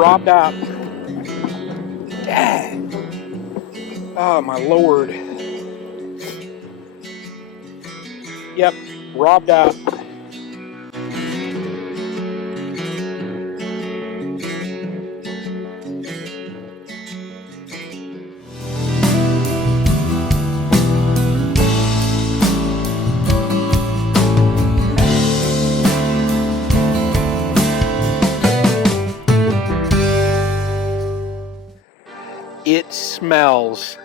robbed out. Dang. Oh my Lord. Yep, robbed out. It smells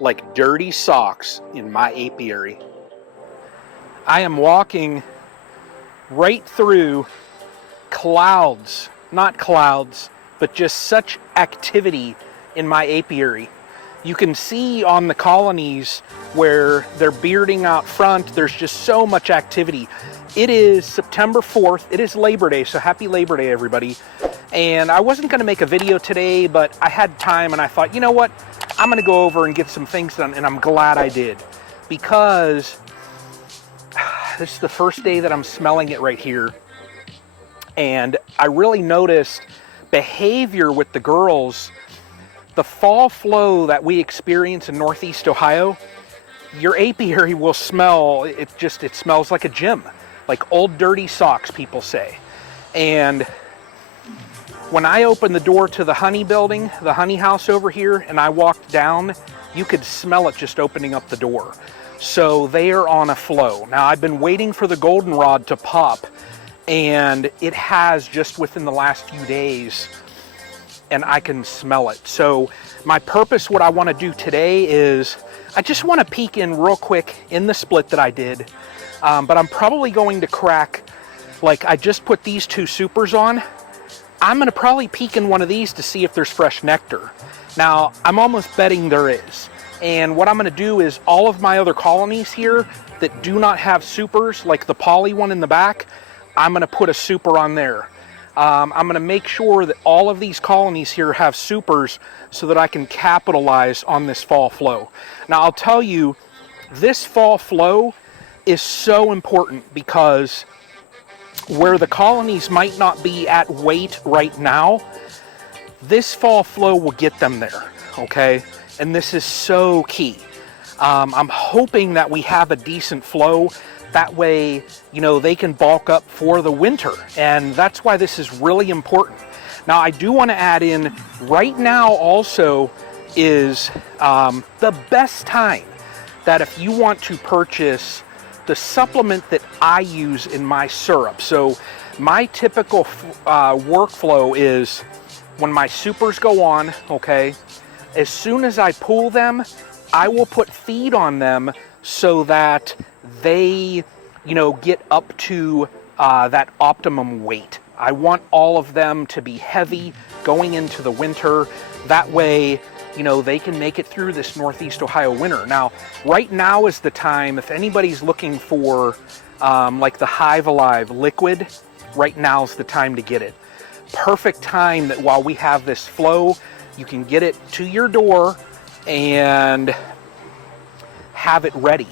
like dirty socks in my apiary. I am walking right through clouds, not clouds, but just such activity in my apiary. You can see on the colonies where they're bearding out front, there's just so much activity. It is September 4th, it is Labor Day, so happy Labor Day everybody. And I wasn't gonna make a video today, but I had time and I thought, you know what? I'm gonna go over and get some things done, and I'm glad I did. Because this is the first day that I'm smelling it right here. And I really noticed behavior with the girls. The fall flow that we experience in Northeast Ohio, your apiary will smell, it smells like a gym. Like old dirty socks, people say. And when I opened the door to the honey building, the honey house over here, and I walked down, you could smell it just opening up the door. So they are on a flow. Now I've been waiting for the goldenrod to pop, and it has just within the last few days, and I can smell it. So my purpose, what I want to do today is, I just want to peek in real quick in the split that I did, but I'm probably going to crack, like I just put these 2 supers on. I'm going to probably peek in one of these to see if there's fresh nectar. Now, I'm almost betting there is. And what I'm going to do is all of my other colonies here that do not have supers, like the poly one in the back, I'm going to put a super on there. I'm going to make sure that all of these colonies here have supers so that I can capitalize on this fall flow. Now, I'll tell you, this fall flow is so important because where the colonies might not be at weight right now, this fall flow will get them there, okay? And this is so key. I'm hoping that we have a decent flow. That way, you know, they can bulk up for the winter. And that's why this is really important. Now, I do want to add in, right now also is the best time that if you want to purchase the supplement that I use in my syrup. So my typical workflow is when my supers go on, okay, as soon as I pull them, I will put feed on them so that they, you know, get up to that optimum weight. I want all of them to be heavy going into the winter. That way, you know, they can make it through this Northeast Ohio winter. Now, right now is the time, if anybody's looking for like the Hive Alive liquid, right now is the time to get it. Perfect time that while we have this flow, you can get it to your door and have it ready.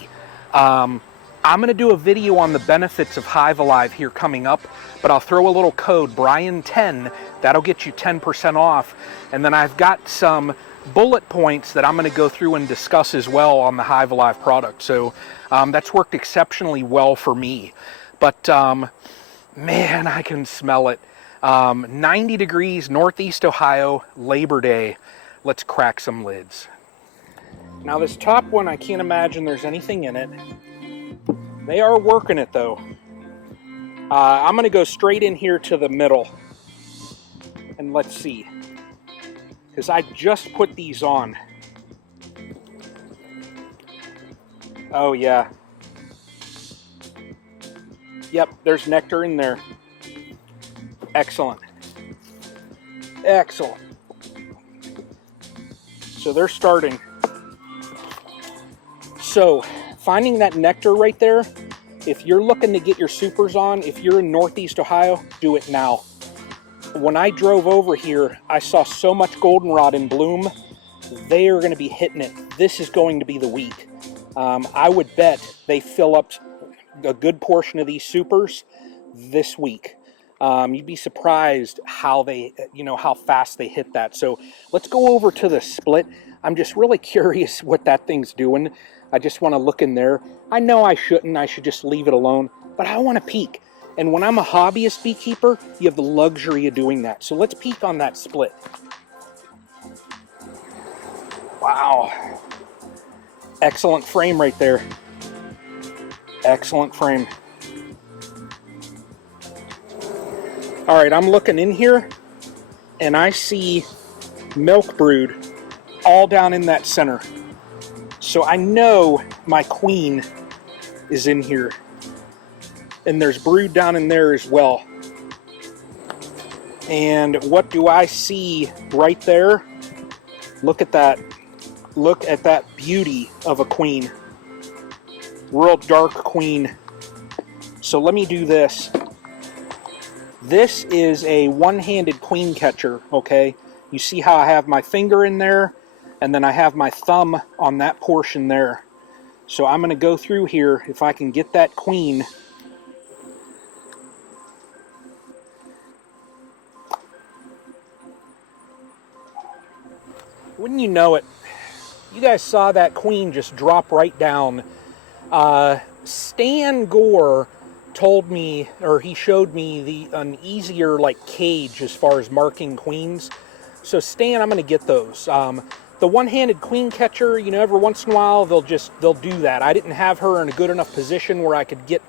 I'm gonna do a video on the benefits of Hive Alive here coming up, but I'll throw a little code, Brian10, that'll get you 10% off. And then I've got some bullet points that I'm going to go through and discuss as well on the Hive Alive product. So that's worked exceptionally well for me. But man, I can smell it. 90 degrees, Northeast Ohio, Labor Day. Let's crack some lids. Now this top one, I can't imagine there's anything in it. They are working it though. I'm going to go straight in here to the middle. And let's see. Because I just put these on. Oh yeah. Yep, there's nectar in there. Excellent. Excellent. So they're starting. So, finding that nectar right there, if you're looking to get your supers on, if you're in Northeast Ohio, do it now. When I drove over here, I saw so much goldenrod in bloom. They are going to be hitting it. This is going to be the week. I would bet they fill up a good portion of these supers this week. You'd be surprised how they, how fast they hit that. So let's go over to the split. I'm just really curious what that thing's doing. I just want to look in there. I know I shouldn't. I should just leave it alone, but I want to peek. And when I'm a hobbyist beekeeper, you have the luxury of doing that. So let's peek on that split. Wow. Excellent frame right there. Excellent frame. All right, I'm looking in here, and I see milk brood all down in that center. So I know my queen is in here. And there's brood down in there as well. And what do I see right there? Look at that. Look at that beauty of a queen. Real dark queen. So let me do this. This is a one-handed queen catcher, okay? You see how I have my finger in there, and then I have my thumb on that portion there. So I'm going to go through here, if I can get that queen. Wouldn't you know it, you guys saw that queen just drop right down. Stan Gore told me, or he showed me an easier like cage as far as marking queens. So Stan, I'm going to get those. The one-handed queen catcher, every once in a while they'll do that. I didn't have her in a good enough position where I could get,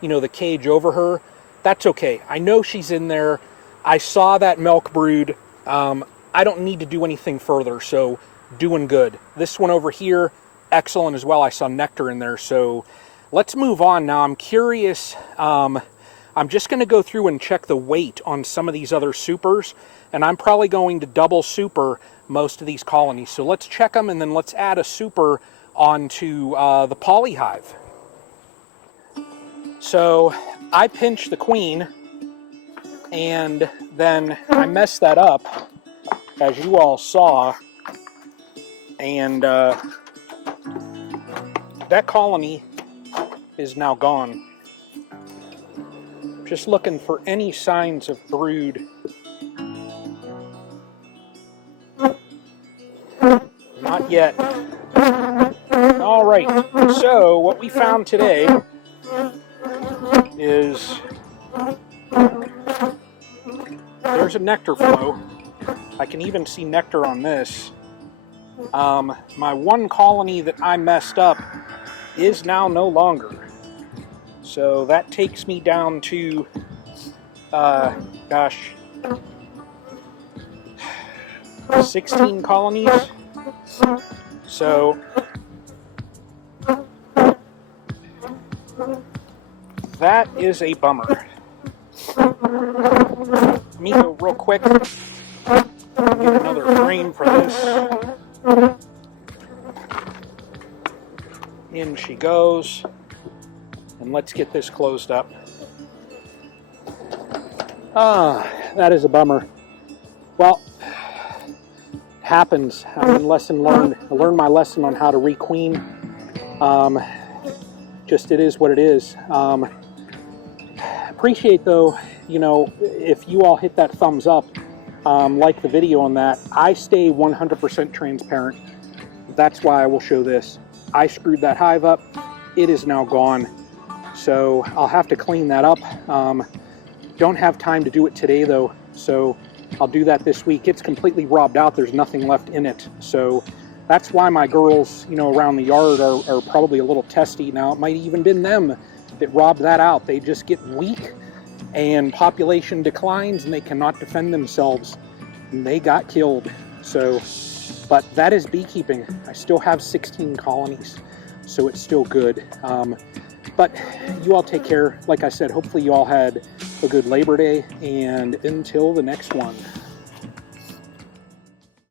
the cage over her. That's okay. I know she's in there. I saw that milk brood. I don't need to do anything further, so doing good. This one over here, excellent as well. I saw nectar in there, so let's move on now. I'm curious. I'm just going to go through and check the weight on some of these other supers, and I'm probably going to double super most of these colonies. So let's check them, and then let's add a super onto the poly hive. So I pinched the queen, and then I messed that up, as you all saw, and that colony is now gone. Just looking for any signs of brood. Not yet. All right, so what we found today is there's a nectar flow. I can even see nectar on this. My one colony that I messed up is now no longer. So that takes me down to, 16 colonies. So that is a bummer. Let me go real quick. Get another frame for this. In she goes. And let's get this closed up. That is a bummer. Well, it happens. I mean, lesson learned. I learned my lesson on how to requeen. Just it is what it is. Appreciate though, if you all hit that thumbs up, like the video on that. I stay 100% transparent. That's why I will show this. I screwed that hive up. It is now gone. So I'll have to clean that up. Don't have time to do it today though. So I'll do that this week. It's completely robbed out. There's nothing left in it. So that's why my girls, around the yard are probably a little testy. Now it might even been them that robbed that out. They just get weak and population declines and they cannot defend themselves. And they got killed. So, but that is beekeeping. I still have 16 colonies, so it's still good. But you all take care. Like I said, hopefully you all had a good Labor Day, and until the next one.